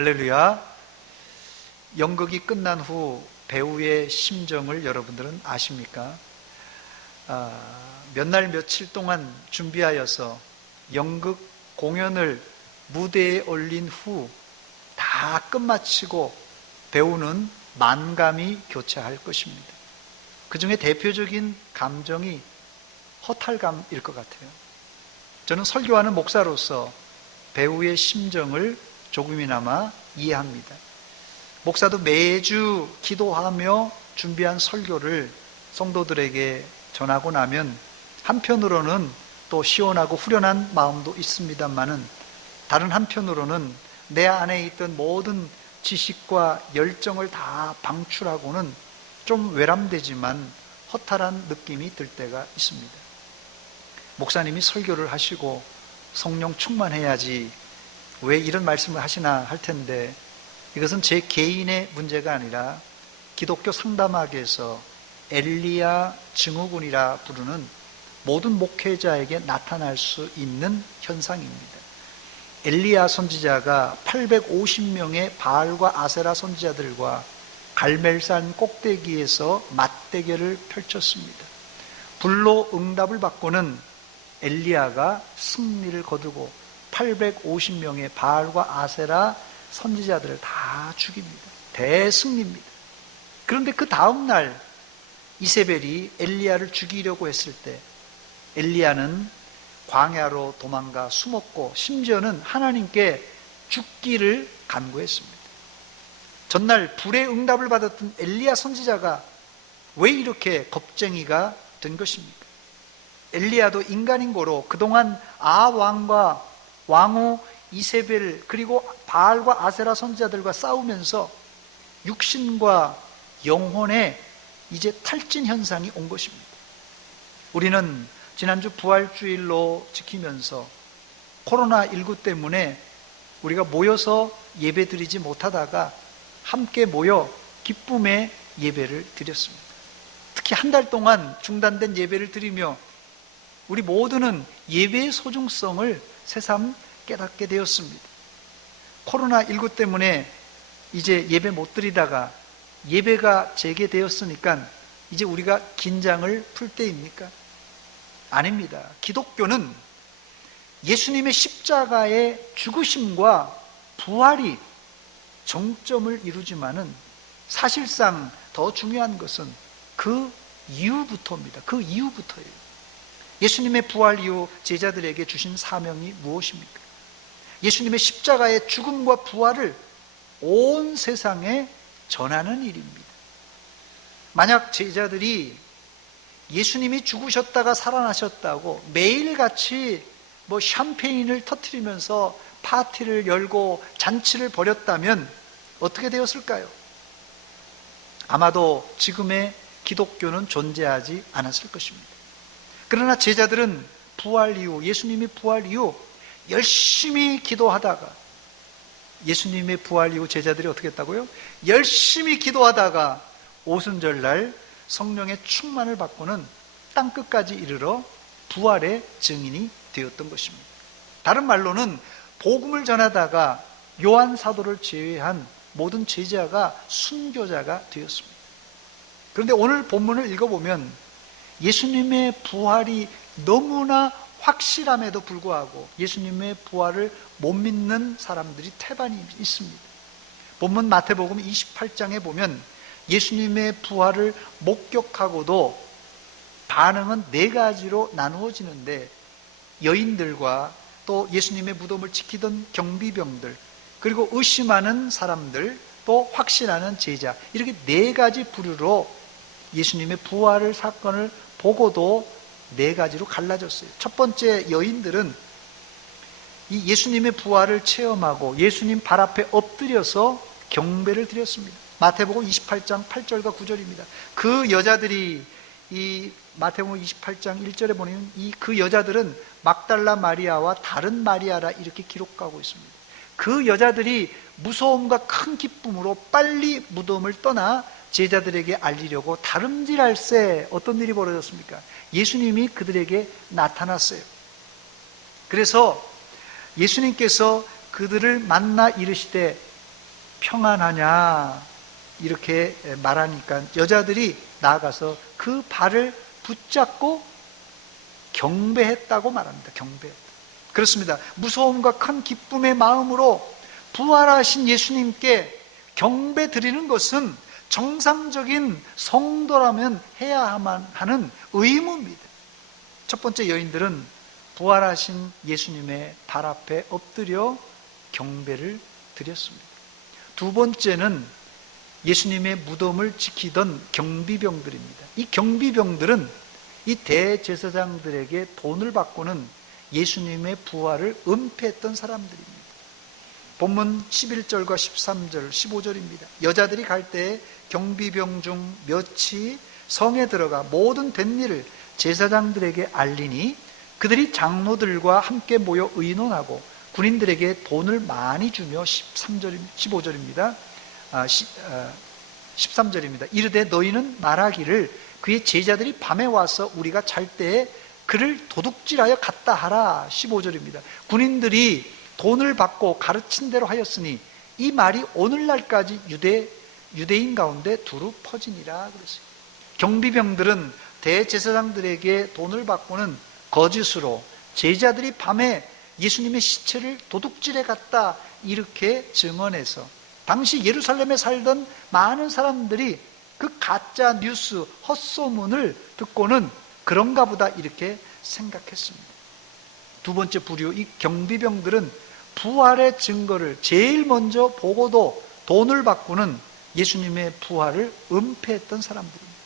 할렐루야. 연극이 끝난 후 배우의 심정을 여러분들은 아십니까? 몇 날 며칠 동안 준비하여서 연극 공연을 무대에 올린 후 다 끝마치고 배우는 만감이 교차할 것입니다. 그 중에 대표적인 감정이 허탈감일 것 같아요. 저는 설교하는 목사로서 배우의 심정을 조금이나마 이해합니다. 목사도 매주 기도하며 준비한 설교를 성도들에게 전하고 나면 한편으로는 또 시원하고 후련한 마음도 있습니다만은 다른 한편으로는 내 안에 있던 모든 지식과 열정을 다 방출하고는 좀 외람되지만 허탈한 느낌이 들 때가 있습니다. 목사님이 설교를 하시고 성령 충만해야지 왜 이런 말씀을 하시나 할 텐데, 이것은 제 개인의 문제가 아니라 기독교 상담학에서 엘리야 증후군이라 부르는 모든 목회자에게 나타날 수 있는 현상입니다. 엘리야 선지자가 850명의 바알과 아세라 선지자들과 갈멜산 꼭대기에서 맞대결을 펼쳤습니다. 불로 응답을 받고는 엘리야가 승리를 거두고 850명의 바알과 아세라 선지자들을 다 죽입니다. 대승리입니다. 그런데 그 다음날 이세벨이 엘리야를 죽이려고 했을 때 엘리야는 광야로 도망가 숨었고 심지어는 하나님께 죽기를 간구했습니다. 전날 불의 응답을 받았던 엘리야 선지자가 왜 이렇게 겁쟁이가 된 것입니까? 엘리야도 인간인 고로 그동안 아왕과 왕후 이세벨 그리고 바알과 아세라 선지자들과 싸우면서 육신과 영혼에 이제 탈진 현상이 온 것입니다. 우리는 지난주 부활주일로 지키면서 코로나19 때문에 우리가 모여서 예배 드리지 못하다가 함께 모여 기쁨의 예배를 드렸습니다. 특히 한 달 동안 중단된 예배를 드리며 우리 모두는 예배의 소중성을 새삼 깨닫게 되었습니다. 코로나19 때문에 이제 예배 못 드리다가 예배가 재개되었으니까 이제 우리가 긴장을 풀 때입니까? 아닙니다. 기독교는 예수님의 십자가의 죽으심과 부활이 정점을 이루지만은 사실상 더 중요한 것은 그 이후부터입니다. 그 이후부터예요. 예수님의 부활 이후 제자들에게 주신 사명이 무엇입니까? 예수님의 십자가의 죽음과 부활을 온 세상에 전하는 일입니다. 만약 제자들이 예수님이 죽으셨다가 살아나셨다고 매일같이 샴페인을 터뜨리면서 파티를 열고 잔치를 벌였다면 어떻게 되었을까요? 아마도 지금의 기독교는 존재하지 않았을 것입니다. 그러나 제자들은 부활 이후, 예수님이 부활 이후 열심히 기도하다가, 예수님의 부활 이후 제자들이 어떻게 했다고요? 열심히 기도하다가 오순절날 성령의 충만을 받고는 땅끝까지 이르러 부활의 증인이 되었던 것입니다. 다른 말로는 복음을 전하다가 요한 사도를 제외한 모든 제자가 순교자가 되었습니다. 그런데 오늘 본문을 읽어보면 예수님의 부활이 너무나 확실함에도 불구하고 예수님의 부활을 못 믿는 사람들이 태반이 있습니다. 본문 마태복음 28장에 보면 예수님의 부활을 목격하고도 반응은 네 가지로 나누어지는데, 여인들과 또 예수님의 무덤을 지키던 경비병들, 그리고 의심하는 사람들, 또 확신하는 제자, 이렇게 네 가지 부류로 예수님의 부활을 사건을 보고도 네 가지로 갈라졌어요. 첫 번째 여인들은 이 예수님의 부활을 체험하고 예수님 발 앞에 엎드려서 경배를 드렸습니다. 마태복음 28장 8절과 9절입니다. 그 여자들이, 이 마태복음 28장 1절에 보면 그 여자들은 막달라 마리아와 다른 마리아라 이렇게 기록하고 있습니다. 그 여자들이 무서움과 큰 기쁨으로 빨리 무덤을 떠나 제자들에게 알리려고 다름질할새 어떤 일이 벌어졌습니까? 예수님이 그들에게 나타났어요. 그래서 예수님께서 그들을 만나 이르시되 평안하냐 이렇게 말하니까 여자들이 나아가서 그 발을 붙잡고 경배했다고 말합니다. 경배했다. 그렇습니다. 무서움과 큰 기쁨의 마음으로 부활하신 예수님께 경배 드리는 것은 정상적인 성도라면 해야만 하는 의무입니다. 첫 번째, 여인들은 부활하신 예수님의 발 앞에 엎드려 경배를 드렸습니다. 두 번째는 예수님의 무덤을 지키던 경비병들입니다. 이 경비병들은 이 대제사장들에게 돈을 받고는 예수님의 부활을 은폐했던 사람들입니다. 본문 11절과 13절, 15절입니다. 여자들이 갈 때 경비병 중 몇이 성에 들어가 모든 된 일을 제사장들에게 알리니 그들이 장로들과 함께 모여 의논하고 군인들에게 돈을 많이 주며 15절입니다. 13절입니다. 이르되 너희는 말하기를 그의 제자들이 밤에 와서 우리가 잘 때에 그를 도둑질하여 갔다 하라. 15절입니다. 군인들이 돈을 받고 가르친 대로 하였으니 이 말이 오늘날까지 유대인 가운데 두루 퍼지니라 그랬어요. 경비병들은 대제사장들에게 돈을 받고는 거짓으로 제자들이 밤에 예수님의 시체를 도둑질해 갔다 이렇게 증언해서 당시 예루살렘에 살던 많은 사람들이 그 가짜 뉴스, 헛소문을 듣고는 그런가 보다 이렇게 생각했습니다. 두 번째 부류, 이 경비병들은 부활의 증거를 제일 먼저 보고도 돈을 받고는 예수님의 부활을 은폐했던 사람들입니다.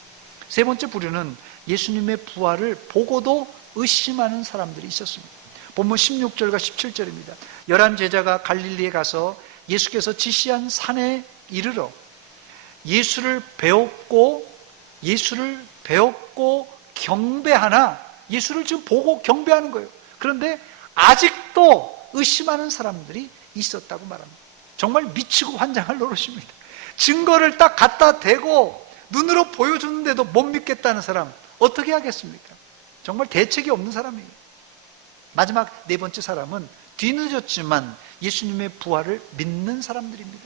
세 번째 부류는 예수님의 부활을 보고도 의심하는 사람들이 있었습니다. 본문 16절과 17절입니다. 11 제자가 갈릴리에 가서 예수께서 지시한 산에 이르러 예수를 배웠고 경배하나 예수를 지금 보고 경배하는 거예요. 그런데 아직도 의심하는 사람들이 있었다고 말합니다. 정말 미치고 환장할 노릇입니다. 증거를 딱 갖다 대고 눈으로 보여주는데도 못 믿겠다는 사람 어떻게 하겠습니까? 정말 대책이 없는 사람이에요. 마지막 네 번째 사람은 뒤늦었지만 예수님의 부활을 믿는 사람들입니다.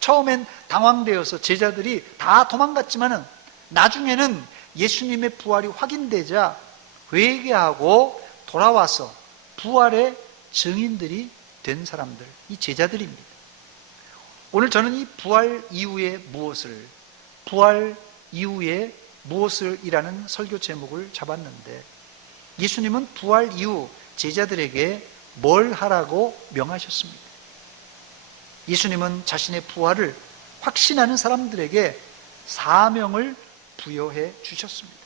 처음엔 당황되어서 제자들이 다 도망갔지만은 나중에는 예수님의 부활이 확인되자 회개하고 돌아와서 부활의 증인들이 된 사람들, 이 제자들입니다. 오늘 저는 이 부활 이후에 무엇을 이라는 설교 제목을 잡았는데 예수님은 부활 이후 제자들에게 뭘 하라고 명하셨습니까? 예수님은 자신의 부활을 확신하는 사람들에게 사명을 부여해 주셨습니다.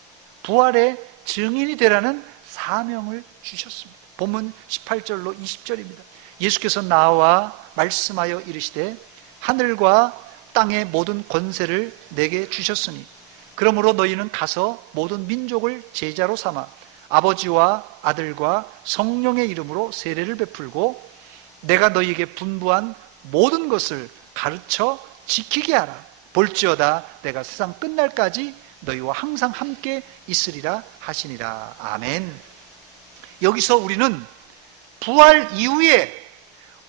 부활의 증인이 되라는 사명을 주셨습니다. 본문 18절로 20절입니다. 예수께서 나와 말씀하여 이르시되 하늘과 땅의 모든 권세를 내게 주셨으니 그러므로 너희는 가서 모든 민족을 제자로 삼아 아버지와 아들과 성령의 이름으로 세례를 베풀고 내가 너희에게 분부한 모든 것을 가르쳐 지키게 하라. 볼지어다 내가 세상 끝날까지 너희와 항상 함께 있으리라 하시니라. 아멘. 여기서 우리는 부활 이후에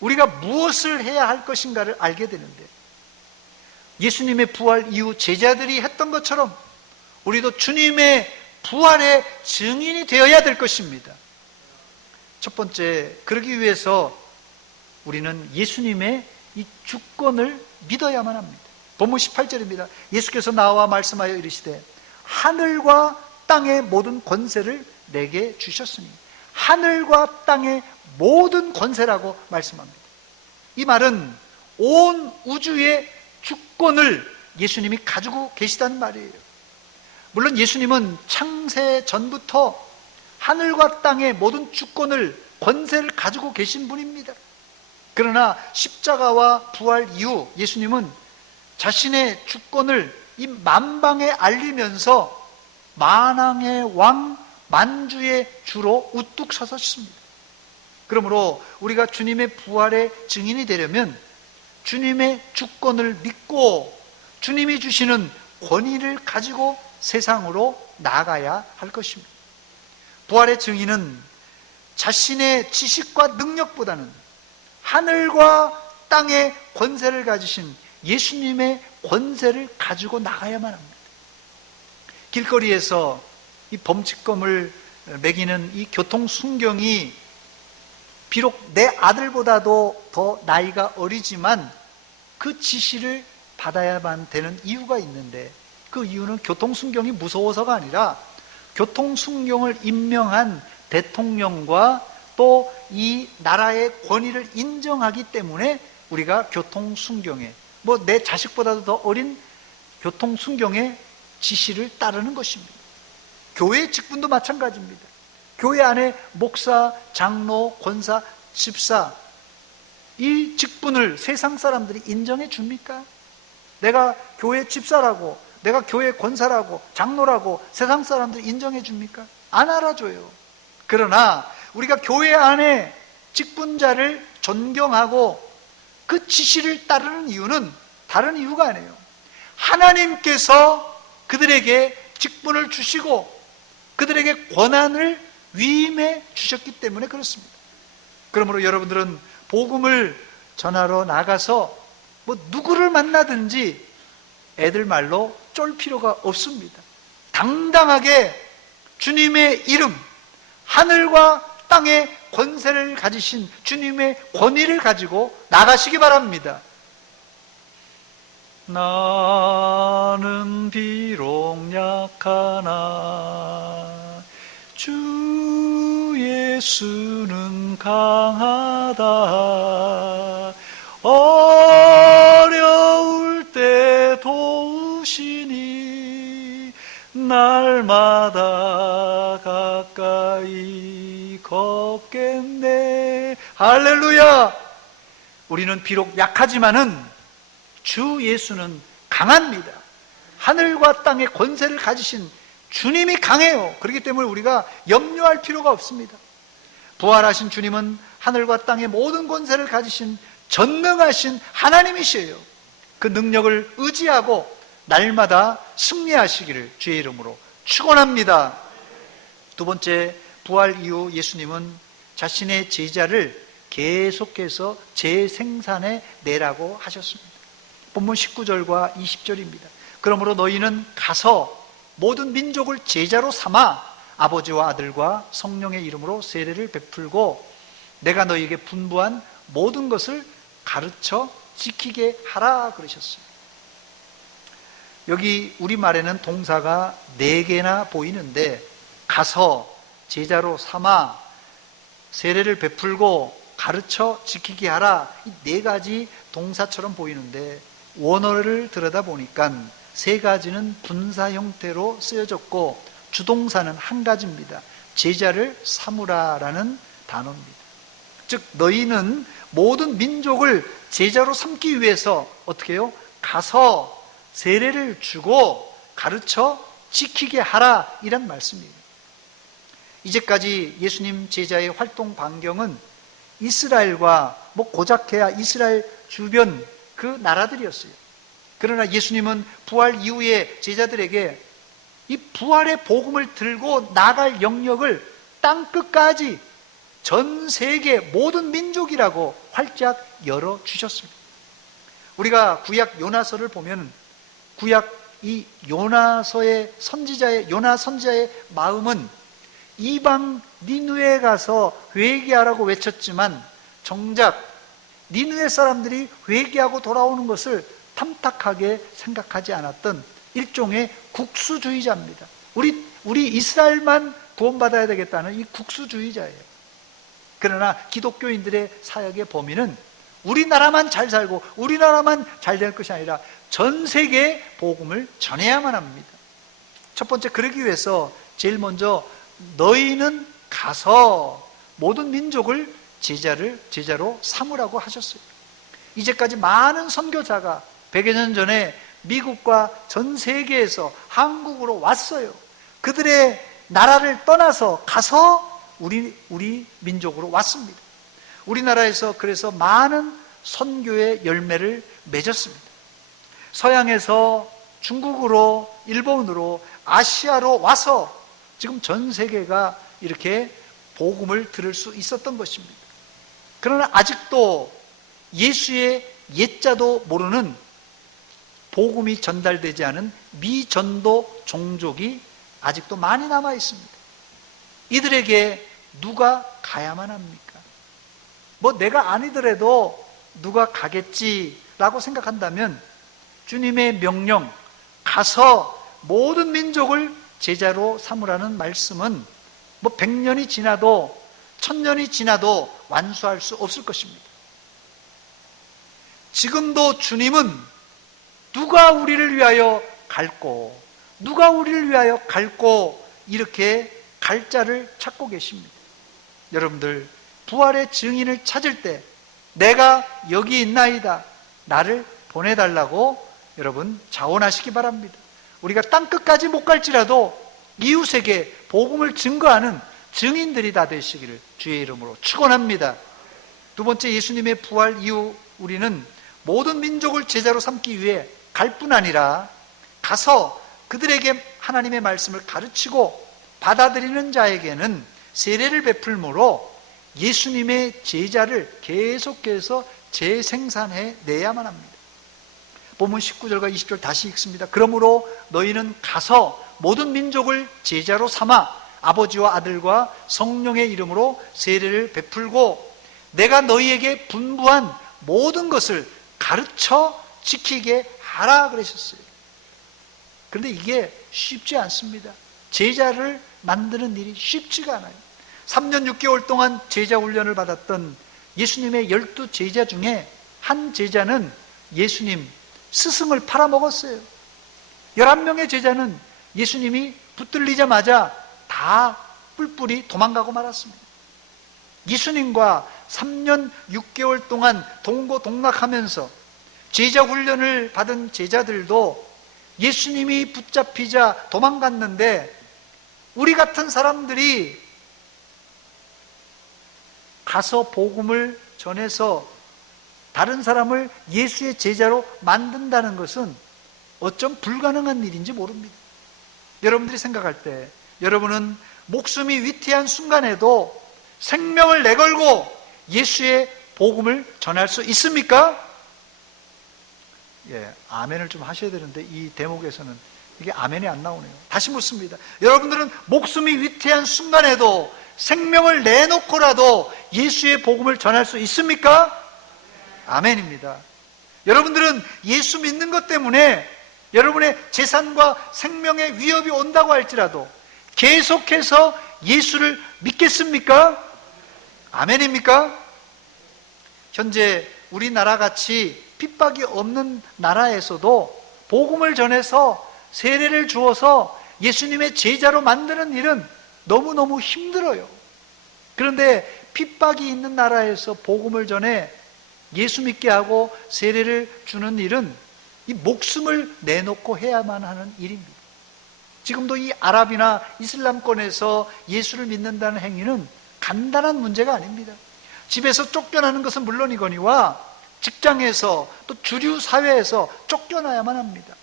우리가 무엇을 해야 할 것인가를 알게 되는데 예수님의 부활 이후 제자들이 했던 것처럼 우리도 주님의 부활의 증인이 되어야 될 것입니다. 첫 번째, 그러기 위해서 우리는 예수님의 이 주권을 믿어야만 합니다. 본문 18절입니다. 예수께서 나와 말씀하여 이르시되 하늘과 땅의 모든 권세를 내게 주셨으니 하늘과 땅의 모든 권세라고 말씀합니다. 이 말은 온 우주의 주권을 예수님이 가지고 계시다는 말이에요. 물론 예수님은 창세 전부터 하늘과 땅의 모든 주권을, 권세를 가지고 계신 분입니다. 그러나 십자가와 부활 이후 예수님은 자신의 주권을 이 만방에 알리면서 만왕의 왕, 만주의 주로 우뚝 서셨습니다. 그러므로 우리가 주님의 부활의 증인이 되려면 주님의 주권을 믿고 주님이 주시는 권위를 가지고 세상으로 나아가야 할 것입니다. 부활의 증인은 자신의 지식과 능력보다는 하늘과 땅의 권세를 가지신 예수님의 권세를 가지고 나가야만 합니다. 길거리에서 이 범칙금을 매기는 이 교통순경이 비록 내 아들보다도 더 나이가 어리지만 그 지시를 받아야만 되는 이유가 있는데, 그 이유는 교통순경이 무서워서가 아니라 교통순경을 임명한 대통령과 또 이 나라의 권위를 인정하기 때문에 우리가 교통순경에, 내 자식보다도 더 어린 교통순경의 지시를 따르는 것입니다. 교회의 직분도 마찬가지입니다. 교회 안에 목사, 장로, 권사, 집사, 이 직분을 세상 사람들이 인정해 줍니까? 내가 교회 집사라고, 내가 교회 권사라고, 장로라고 세상 사람들이 인정해 줍니까? 안 알아줘요. 그러나 우리가 교회 안에 직분자를 존경하고 그 지시를 따르는 이유는 다른 이유가 아니에요. 하나님께서 그들에게 직분을 주시고 그들에게 권한을 위임해 주셨기 때문에 그렇습니다. 그러므로 여러분들은 복음을 전하러 나가서 누구를 만나든지 애들 말로 쫄 필요가 없습니다. 당당하게 주님의 이름, 하늘과 땅의 권세를 가지신 주님의 권위를 가지고 나가시기 바랍니다. 나는 비록 약하나 주 예수는 강하다. 어려울 때 도우시니 날마다 가까이 걷겠네. 할렐루야! 우리는 비록 약하지만은 주 예수는 강합니다. 하늘과 땅의 권세를 가지신 주님이 강해요. 그렇기 때문에 우리가 염려할 필요가 없습니다. 부활하신 주님은 하늘과 땅의 모든 권세를 가지신 전능하신 하나님이시에요. 그 능력을 의지하고 날마다 승리하시기를 주의 이름으로 축원합니다. 두 번째, 부활 이후 예수님은 자신의 제자를 계속해서 재생산해 내라고 하셨습니다. 본문 19절과 20절입니다. 그러므로 너희는 가서 모든 민족을 제자로 삼아 아버지와 아들과 성령의 이름으로 세례를 베풀고 내가 너희에게 분부한 모든 것을 가르쳐 지키게 하라 그러셨어요. 여기 우리말에는 동사가 4개나 보이는데 가서, 제자로 삼아, 세례를 베풀고 가르쳐 지키게 하라, 이 4가지 동사처럼 보이는데 원어를 들여다보니까 3가지는 분사 형태로 쓰여졌고 주동사는 1가지입니다. 제자를 삼으라라는 단어입니다. 즉 너희는 모든 민족을 제자로 삼기 위해서 어떻게 해요? 가서 세례를 주고 가르쳐 지키게 하라, 이란 말씀이에요. 이제까지 예수님 제자의 활동 반경은 이스라엘과 고작해야 이스라엘 주변 그 나라들이었어요. 그러나 예수님은 부활 이후에 제자들에게 이 부활의 복음을 들고 나갈 영역을 땅끝까지 전 세계 모든 민족이라고 활짝 열어주셨습니다. 우리가 구약 요나서를 보면 구약 이 요나서의 선지자의, 요나 선지자의 마음은 이방 니느웨에 가서 회개하라고 외쳤지만 정작 니느웨 사람들이 회개하고 돌아오는 것을 탐탁하게 생각하지 않았던 일종의 국수주의자입니다. 우리 이스라엘만 구원받아야 되겠다는 이 국수주의자예요. 그러나 기독교인들의 사역의 범위는 우리나라만 잘 살고 우리나라만 잘 될 것이 아니라 전 세계에 복음을 전해야만 합니다. 첫 번째, 그러기 위해서 제일 먼저 너희는 가서 모든 민족을 제자로 삼으라고 하셨어요. 이제까지 많은 선교사가 100여 년 전에 미국과 전 세계에서 한국으로 왔어요. 그들의 나라를 떠나서 가서 우리 민족으로 왔습니다. 우리나라에서 그래서 많은 선교의 열매를 맺었습니다. 서양에서 중국으로, 일본으로, 아시아로 와서 지금 전 세계가 이렇게 복음을 들을 수 있었던 것입니다. 그러나 아직도 예수의 옛자도 모르는 복음이 전달되지 않은 미전도 종족이 아직도 많이 남아 있습니다. 이들에게 누가 가야만 합니까? 뭐 내가 아니더라도 누가 가겠지라고 생각한다면 주님의 명령, 가서 모든 민족을 제자로 삼으라는 말씀은 뭐 100년이 지나도 1000년이 지나도 완수할 수 없을 것입니다. 지금도 주님은 누가 우리를 위하여 갈고, 누가 우리를 위하여 갈고, 이렇게 갈자를 찾고 계십니다. 여러분들, 부활의 증인을 찾을 때 내가 여기 있나이다, 나를 보내달라고 여러분 자원하시기 바랍니다. 우리가 땅끝까지 못 갈지라도 이웃에게 복음을 증거하는 증인들이 다 되시기를 주의 이름으로 축원합니다. 두 번째, 예수님의 부활 이후 우리는 모든 민족을 제자로 삼기 위해 갈 뿐 아니라 가서 그들에게 하나님의 말씀을 가르치고 받아들이는 자에게는 세례를 베풀므로 예수님의 제자를 계속해서 재생산해 내야만 합니다. 본문 19절과 20절 다시 읽습니다. 그러므로 너희는 가서 모든 민족을 제자로 삼아 아버지와 아들과 성령의 이름으로 세례를 베풀고 내가 너희에게 분부한 모든 것을 가르쳐 지키게 하라 그러셨어요. 그런데 이게 쉽지 않습니다. 제자를 만드는 일이 쉽지가 않아요. 3년 6개월 동안 제자 훈련을 받았던 예수님의 12 제자 중에 한 제자는 예수님 스승을 팔아먹었어요. 11명의 제자는 예수님이 붙들리자마자 다 뿔뿔이 도망가고 말았습니다. 예수님과 3년 6개월 동안 동고동락하면서 제자 훈련을 받은 제자들도 예수님이 붙잡히자 도망갔는데 우리 같은 사람들이 가서 복음을 전해서 다른 사람을 예수의 제자로 만든다는 것은 어쩜 불가능한 일인지 모릅니다. 여러분들이 생각할 때 여러분은 목숨이 위태한 순간에도 생명을 내걸고 예수의 복음을 전할 수 있습니까? 예, 아멘을 좀 하셔야 되는데 이 대목에서는 이게 아멘이 안 나오네요. 다시 묻습니다. 여러분들은 목숨이 위태한 순간에도 생명을 내놓고라도 예수의 복음을 전할 수 있습니까? 아멘입니다. 여러분들은 예수 믿는 것 때문에 여러분의 재산과 생명의 위협이 온다고 할지라도 계속해서 예수를 믿겠습니까? 아멘입니까? 현재 우리나라 같이 핍박이 없는 나라에서도 복음을 전해서 세례를 주어서 예수님의 제자로 만드는 일은 너무너무 힘들어요. 그런데 핍박이 있는 나라에서 복음을 전해 예수 믿게 하고 세례를 주는 일은 이 목숨을 내놓고 해야만 하는 일입니다. 지금도 이 아랍이나 이슬람권에서 예수를 믿는다는 행위는 간단한 문제가 아닙니다. 집에서 쫓겨나는 것은 물론이거니와 직장에서 또 주류 사회에서 쫓겨나야만 합니다.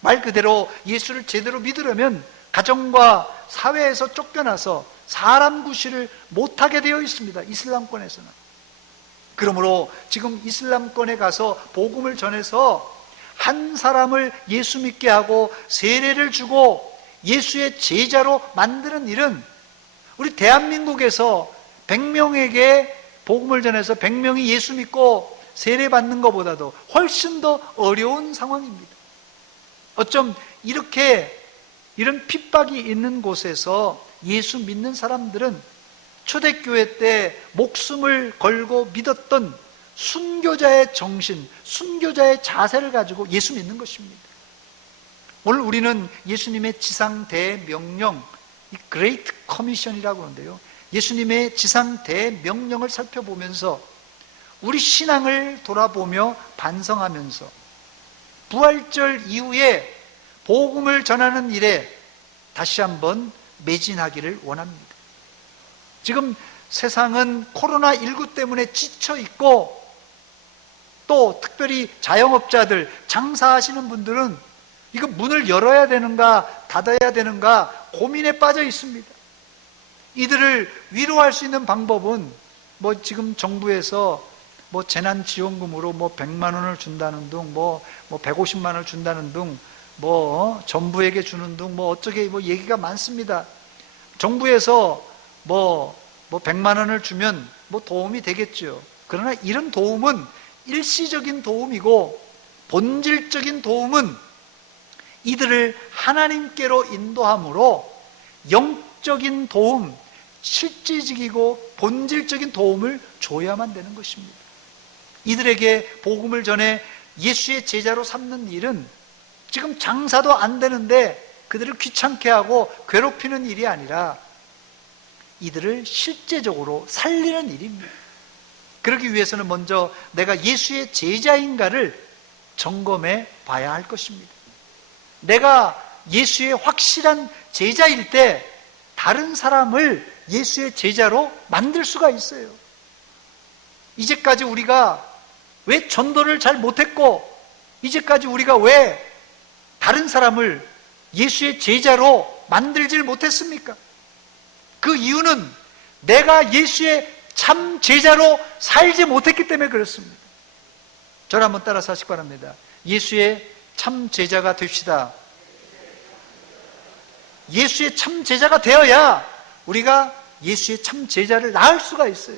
말 그대로 예수를 제대로 믿으려면 가정과 사회에서 쫓겨나서 사람 구실을 못하게 되어 있습니다. 이슬람권에서는. 그러므로 지금 이슬람권에 가서 복음을 전해서 한 사람을 예수 믿게 하고 세례를 주고 예수의 제자로 만드는 일은 우리 대한민국에서 100명에게 복음을 전해서 100명이 예수 믿고 세례 받는 것보다도 훨씬 더 어려운 상황입니다. 어쩜 이런 핍박이 있는 곳에서 예수 믿는 사람들은 초대교회 때 목숨을 걸고 믿었던 순교자의 정신, 순교자의 자세를 가지고 예수 믿는 것입니다. 오늘 우리는 예수님의 지상 대명령, 이 그레이트 커미션이라고 하는데요. 예수님의 지상 대명령을 살펴보면서 우리 신앙을 돌아보며 반성하면서 부활절 이후에 복음을 전하는 일에 다시 한번 매진하기를 원합니다. 지금 세상은 코로나19 때문에 지쳐 있고 또 특별히 자영업자들, 장사하시는 분들은 이거 문을 열어야 되는가 닫아야 되는가 고민에 빠져 있습니다. 이들을 위로할 수 있는 방법은 지금 정부에서 뭐 재난지원금으로 뭐 100만 원을 준다는 둥, 뭐 150만 원을 준다는 둥, 뭐 정부에게 주는 둥, 뭐 어쩌게 뭐 얘기가 많습니다. 정부에서 뭐 100만 원을 주면 뭐 도움이 되겠죠. 그러나 이런 도움은 일시적인 도움이고, 본질적인 도움은 이들을 하나님께로 인도함으로 영적인 도움, 실질적이고 본질적인 도움을 줘야만 되는 것입니다. 이들에게 복음을 전해 예수의 제자로 삼는 일은 지금 장사도 안 되는데 그들을 귀찮게 하고 괴롭히는 일이 아니라 이들을 실제적으로 살리는 일입니다. 그러기 위해서는 먼저 내가 예수의 제자인가를 점검해 봐야 할 것입니다. 내가 예수의 확실한 제자일 때 다른 사람을 예수의 제자로 만들 수가 있어요. 이제까지 우리가 왜 전도를 잘 못했고, 이제까지 우리가 왜 다른 사람을 예수의 제자로 만들질 못했습니까? 그 이유는 내가 예수의 참 제자로 살지 못했기 때문에 그렇습니다. 저를 한번 따라서 하시기 바랍니다. 예수의 참 제자가 됩시다. 예수의 참 제자가 되어야 우리가 예수의 참 제자를 낳을 수가 있어요.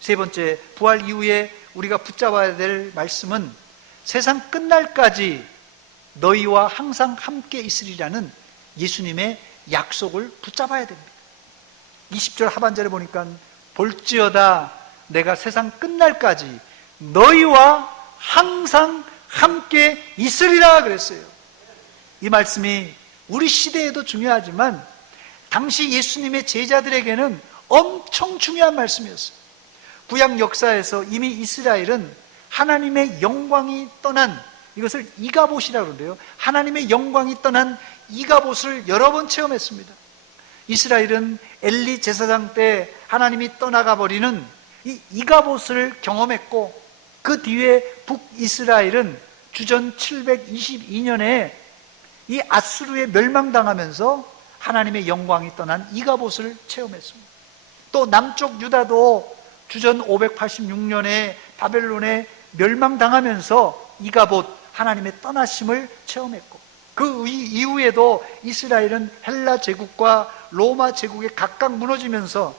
세 번째, 부활 이후에 우리가 붙잡아야 될 말씀은 세상 끝날까지 너희와 항상 함께 있으리라는 예수님의 약속을 붙잡아야 됩니다. 20절 하반절에 보니까 볼지어다 내가 세상 끝날까지 너희와 항상 함께 있으리라 그랬어요. 이 말씀이 우리 시대에도 중요하지만 당시 예수님의 제자들에게는 엄청 중요한 말씀이었어요. 구약 역사에서 이미 이스라엘은 하나님의 영광이 떠난, 이것을 이가봇이라고 그러는데요, 하나님의 영광이 떠난 이가봇을 여러 번 체험했습니다. 이스라엘은 엘리 제사장 때 하나님이 떠나가 버리는 이 이가봇을 경험했고, 그 뒤에 북이스라엘은 주전 722년에 이 아수르에 멸망당하면서 하나님의 영광이 떠난 이가봇을 체험했습니다. 또 남쪽 유다도 주전 586년에 바벨론에 멸망당하면서 이가봇, 하나님의 떠나심을 체험했고, 그 이후에도 이스라엘은 헬라 제국과 로마 제국에 각각 무너지면서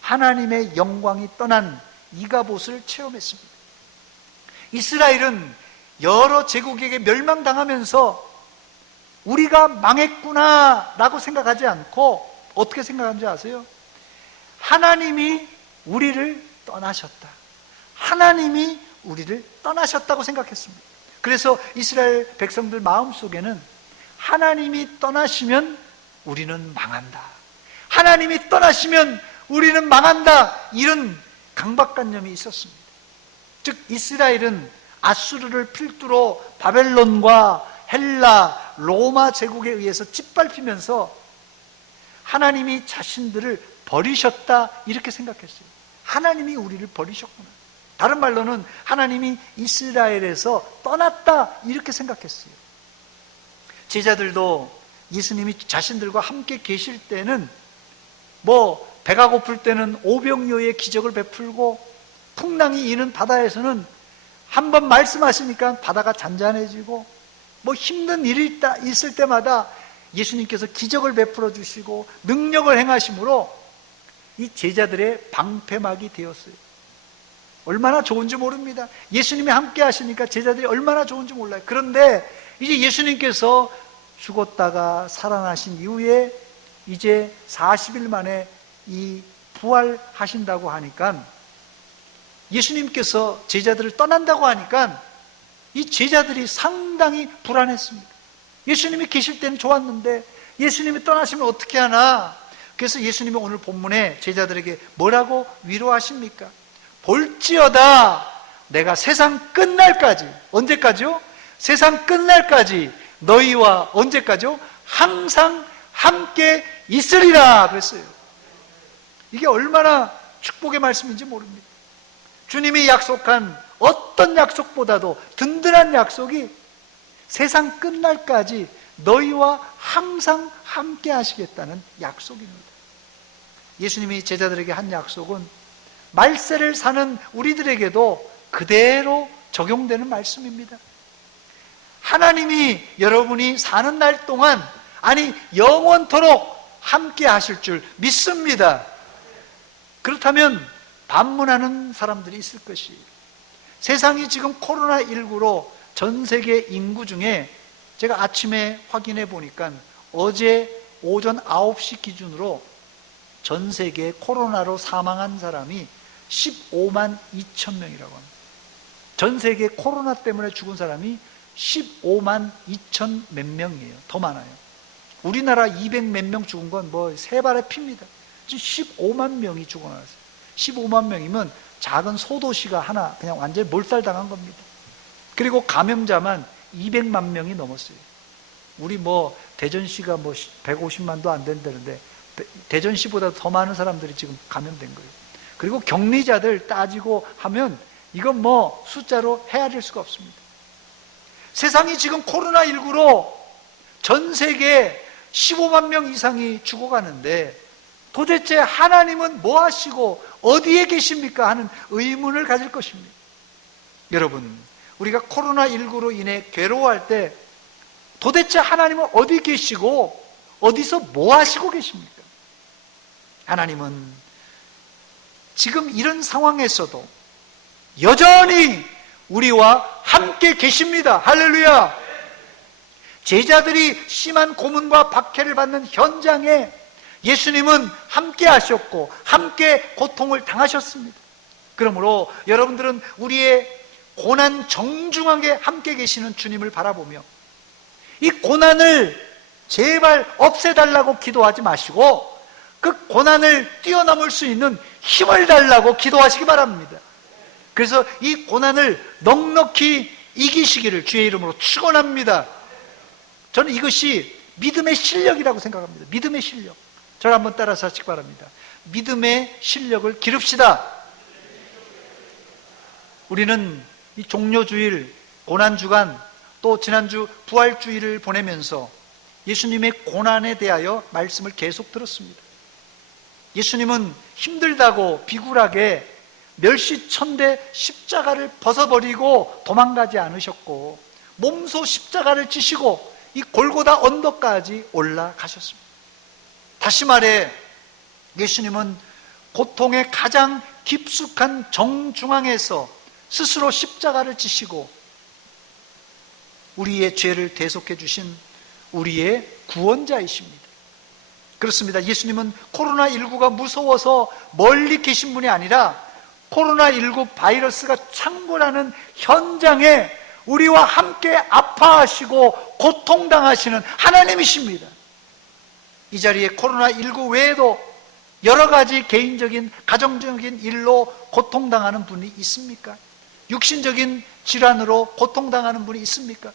하나님의 영광이 떠난 이가봇을 체험했습니다. 이스라엘은 여러 제국에게 멸망당하면서 우리가 망했구나 라고 생각하지 않고 어떻게 생각하는지 아세요? 하나님이 우리를 떠나셨다, 하나님이 우리를 떠나셨다고 생각했습니다. 그래서 이스라엘 백성들 마음속에는 하나님이 떠나시면 우리는 망한다, 하나님이 떠나시면 우리는 망한다, 이런 강박관념이 있었습니다. 즉 이스라엘은 아수르를 필두로 바벨론과 헬라, 로마 제국에 의해서 짓밟히면서 하나님이 자신들을 버리셨다 이렇게 생각했어요. 하나님이 우리를 버리셨구나. 다른 말로는 하나님이 이스라엘에서 떠났다 이렇게 생각했어요. 제자들도 예수님이 자신들과 함께 계실 때는 배가 고플 때는 오병이어의 기적을 베풀고, 풍랑이 이는 바다에서는 한번 말씀하시니까 바다가 잔잔해지고, 힘든 일이 있을 때마다 예수님께서 기적을 베풀어 주시고 능력을 행하심으로 이 제자들의 방패막이 되었어요. 얼마나 좋은지 모릅니다. 예수님이 함께 하시니까 제자들이 얼마나 좋은지 몰라요. 그런데 이제 예수님께서 죽었다가 살아나신 이후에 이제 40일 만에 이 부활하신다고 하니까, 예수님께서 제자들을 떠난다고 하니까 이 제자들이 상당히 불안했습니다. 예수님이 계실 때는 좋았는데 예수님이 떠나시면 어떻게 하나. 그래서 예수님이 오늘 본문에 제자들에게 뭐라고 위로하십니까? 볼지어다 내가 세상 끝날까지, 언제까지요? 세상 끝날까지 너희와 언제까지요? 항상 함께 있으리라 그랬어요. 이게 얼마나 축복의 말씀인지 모릅니다. 주님이 약속한 어떤 약속보다도 든든한 약속이 세상 끝날까지 너희와 항상 함께 하시겠다는 약속입니다. 예수님이 제자들에게 한 약속은 말세를 사는 우리들에게도 그대로 적용되는 말씀입니다. 하나님이 여러분이 사는 날 동안, 아니 영원토록 함께 하실 줄 믿습니다. 그렇다면 반문하는 사람들이 있을 것이에요. 세상이 지금 코로나19로 전 세계 인구 중에 제가 아침에 확인해 보니까 어제 오전 9시 기준으로 전 세계에 코로나로 사망한 사람이 15만 2천 명이라고 합니다. 전 세계 코로나 때문에 죽은 사람이 15만 2천 몇 명이에요. 더 많아요. 우리나라 200 몇 명 죽은 건 뭐 세 발의 피입니다. 지금 15만 명이 죽어나왔어요. 15만 명이면 작은 소도시가 하나 그냥 완전히 몰살당한 겁니다. 그리고 감염자만 200만 명이 넘었어요. 우리 뭐 대전시가 뭐 150만도 안 된다는데 대전시보다 더 많은 사람들이 지금 감염된 거예요. 그리고 격리자들 따지고 하면 이건 뭐 숫자로 헤아릴 수가 없습니다. 세상이 지금 코로나19로 전 세계 15만 명 이상이 죽어가는데 도대체 하나님은 뭐 하시고 어디에 계십니까? 하는 의문을 가질 것입니다. 여러분, 우리가 코로나19로 인해 괴로워할 때 도대체 하나님은 어디 계시고 어디서 뭐 하시고 계십니까? 하나님은 지금 이런 상황에서도 여전히 우리와 함께 계십니다. 할렐루야! 제자들이 심한 고문과 박해를 받는 현장에 예수님은 함께 하셨고 함께 고통을 당하셨습니다. 그러므로 여러분들은 우리의 고난 정중하게 함께 계시는 주님을 바라보며 이 고난을 제발 없애달라고 기도하지 마시고 그 고난을 뛰어넘을 수 있는 힘을 달라고 기도하시기 바랍니다. 그래서 이 고난을 넉넉히 이기시기를 주의 이름으로 축원합니다. 저는 이것이 믿음의 실력이라고 생각합니다. 믿음의 실력. 저를 한번 따라서 하시기 바랍니다. 믿음의 실력을 기릅시다. 우리는 이 종료주일, 고난주간, 또 지난주 부활주일을 보내면서 예수님의 고난에 대하여 말씀을 계속 들었습니다. 예수님은 힘들다고 비굴하게 멸시천대 십자가를 벗어버리고 도망가지 않으셨고 몸소 십자가를 지시고 이 골고다 언덕까지 올라가셨습니다. 다시 말해 예수님은 고통의 가장 깊숙한 정중앙에서 스스로 십자가를 지시고 우리의 죄를 대속해 주신 우리의 구원자이십니다. 그렇습니다. 예수님은 코로나19가 무서워서 멀리 계신 분이 아니라 코로나19 바이러스가 창궐하는 현장에 우리와 함께 아파하시고 고통당하시는 하나님이십니다. 이 자리에 코로나19 외에도 여러 가지 개인적인 가정적인 일로 고통당하는 분이 있습니까? 육신적인 질환으로 고통당하는 분이 있습니까?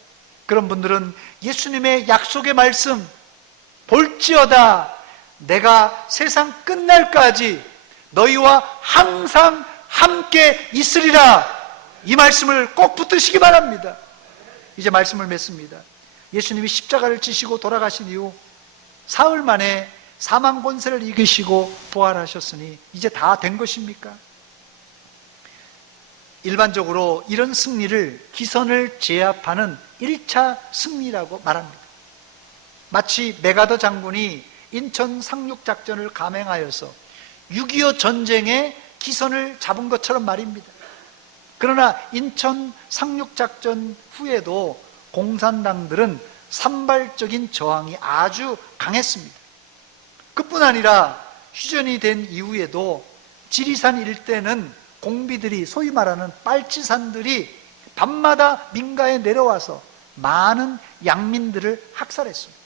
그런 분들은 예수님의 약속의 말씀 볼지어다 내가 세상 끝날까지 너희와 항상 함께 있으리라, 이 말씀을 꼭 붙드시기 바랍니다. 이제 말씀을 맺습니다. 예수님이 십자가를 지시고 돌아가신 이후 사흘 만에 사망 권세를 이기시고 부활하셨으니 이제 다 된 것입니까? 일반적으로 이런 승리를 기선을 제압하는 1차 승리라고 말합니다. 마치 메가더 장군이 인천 상륙작전을 감행하여서 6.25 전쟁의 기선을 잡은 것처럼 말입니다. 그러나 인천 상륙작전 후에도 공산당들은 산발적인 저항이 아주 강했습니다. 그뿐 아니라 휴전이 된 이후에도 지리산 일대는 공비들이 소위 말하는 빨치산들이 밤마다 민가에 내려와서 많은 양민들을 학살했습니다.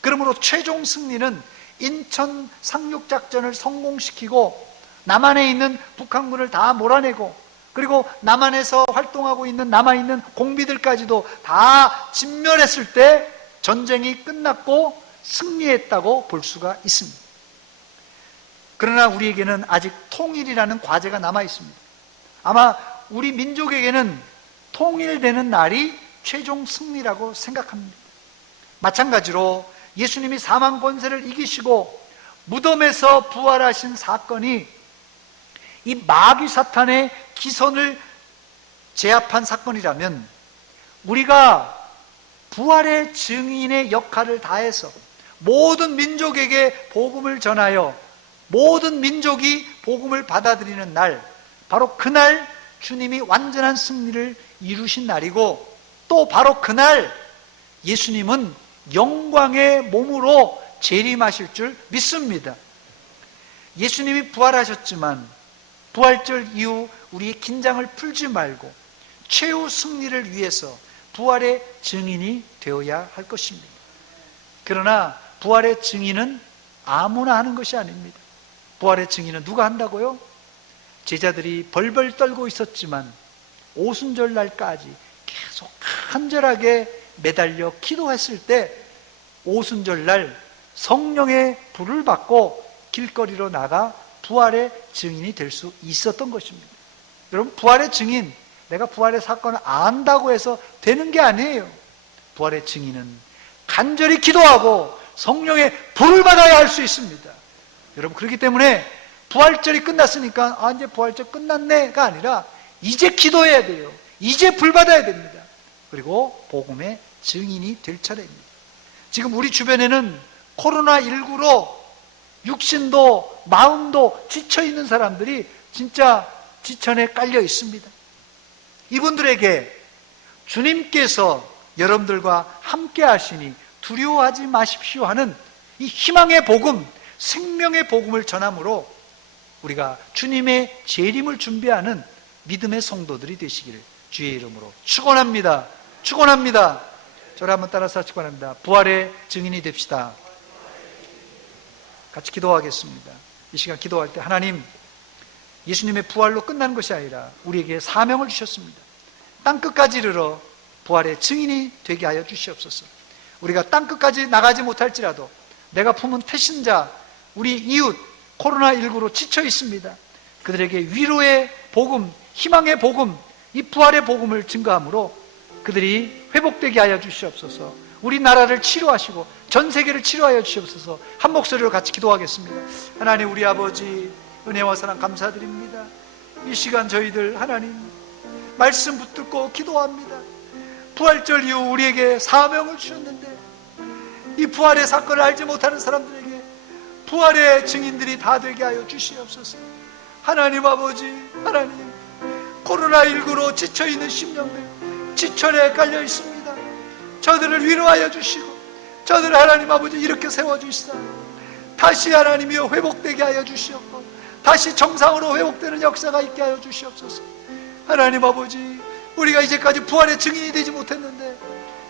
그러므로 최종 승리는 인천 상륙작전을 성공시키고 남한에 있는 북한군을 다 몰아내고 그리고 남한에서 활동하고 있는 남아있는 공비들까지도 다 진멸했을 때 전쟁이 끝났고 승리했다고 볼 수가 있습니다. 그러나 우리에게는 아직 통일이라는 과제가 남아있습니다. 아마 우리 민족에게는 통일되는 날이 최종 승리라고 생각합니다. 마찬가지로 예수님이 사망 권세를 이기시고 무덤에서 부활하신 사건이 이 마귀 사탄의 기선을 제압한 사건이라면 우리가 부활의 증인의 역할을 다해서 모든 민족에게 복음을 전하여 모든 민족이 복음을 받아들이는 날, 바로 그날 주님이 완전한 승리를 이루신 날이고, 또 바로 그날 예수님은 영광의 몸으로 재림하실 줄 믿습니다. 예수님이 부활하셨지만 부활절 이후 우리의 긴장을 풀지 말고 최후 승리를 위해서 부활의 증인이 되어야 할 것입니다. 그러나 부활의 증인은 아무나 하는 것이 아닙니다. 부활의 증인은 누가 한다고요? 제자들이 벌벌 떨고 있었지만 오순절 날까지 계속 간절하게 매달려 기도했을 때 오순절 날 성령의 불을 받고 길거리로 나가 부활의 증인이 될 수 있었던 것입니다. 여러분, 부활의 증인, 내가 부활의 사건을 안다고 해서 되는 게 아니에요. 부활의 증인은 간절히 기도하고 성령의 불을 받아야 할 수 있습니다. 여러분, 그렇기 때문에 부활절이 끝났으니까 이제 부활절 끝났네가 아니라 이제 기도해야 돼요. 이제 불 받아야 됩니다. 그리고 복음의 증인이 될 차례입니다. 지금 우리 주변에는 코로나19로 육신도 마음도 지쳐있는 사람들이 진짜 지천에 깔려 있습니다. 이분들에게 주님께서 여러분들과 함께 하시니 두려워하지 마십시오 하는 이 희망의 복음, 생명의 복음을 전함으로 우리가 주님의 재림을 준비하는 믿음의 성도들이 되시기를 주의 이름으로 축원합니다. 축원합니다. 저를 한번 따라서 축원합니다. 부활의 증인이 됩시다. 같이 기도하겠습니다. 이 시간 기도할 때 하나님, 예수님의 부활로 끝난 것이 아니라 우리에게 사명을 주셨습니다. 땅끝까지 이르러 부활의 증인이 되게 하여 주시옵소서. 우리가 땅끝까지 나가지 못할지라도 내가 품은 태신자, 우리 이웃 코로나19로 지쳐 있습니다. 그들에게 위로의 복음, 희망의 복음, 이 부활의 복음을 증거함으로 그들이 회복되게 하여 주시옵소서. 우리나라를 치료하시고 전 세계를 치료하여 주시옵소서. 한 목소리로 같이 기도하겠습니다. 하나님, 우리 아버지 은혜와 사랑 감사드립니다. 이 시간 저희들 하나님 말씀 붙들고 기도합니다. 부활절 이후 우리에게 사명을 주셨는데 이 부활의 사건을 알지 못하는 사람들에게 부활의 증인들이 다 되게 하여 주시옵소서. 하나님 아버지, 하나님, 코로나19로 지쳐있는 심령들 지천에 깔려 있습니다. 저들을 위로하여 주시고 저들을 하나님 아버지 이렇게 세워주시사 다시 하나님이여 회복되게 하여 주시옵고 다시 정상으로 회복되는 역사가 있게 하여 주시옵소서. 하나님 아버지, 우리가 이제까지 부활의 증인이 되지 못했는데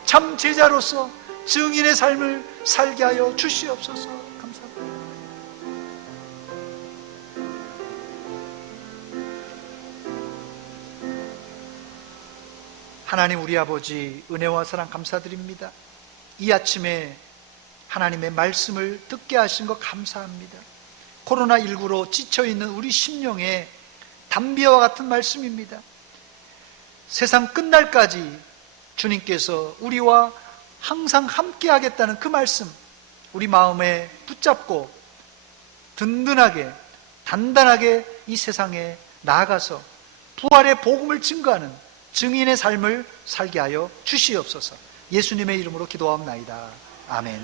참 제자로서 증인의 삶을 살게 하여 주시옵소서. 감사합니다. 하나님 우리 아버지, 은혜와 사랑 감사드립니다. 이 아침에 하나님의 말씀을 듣게 하신 것 감사합니다. 코로나19로 지쳐있는 우리 심령에 담비와 같은 말씀입니다. 세상 끝날까지 주님께서 우리와 항상 함께 하겠다는 그 말씀, 우리 마음에 붙잡고 든든하게 단단하게 이 세상에 나아가서 부활의 복음을 증거하는 증인의 삶을 살게 하여 주시옵소서. 예수님의 이름으로 기도하옵나이다. 아멘.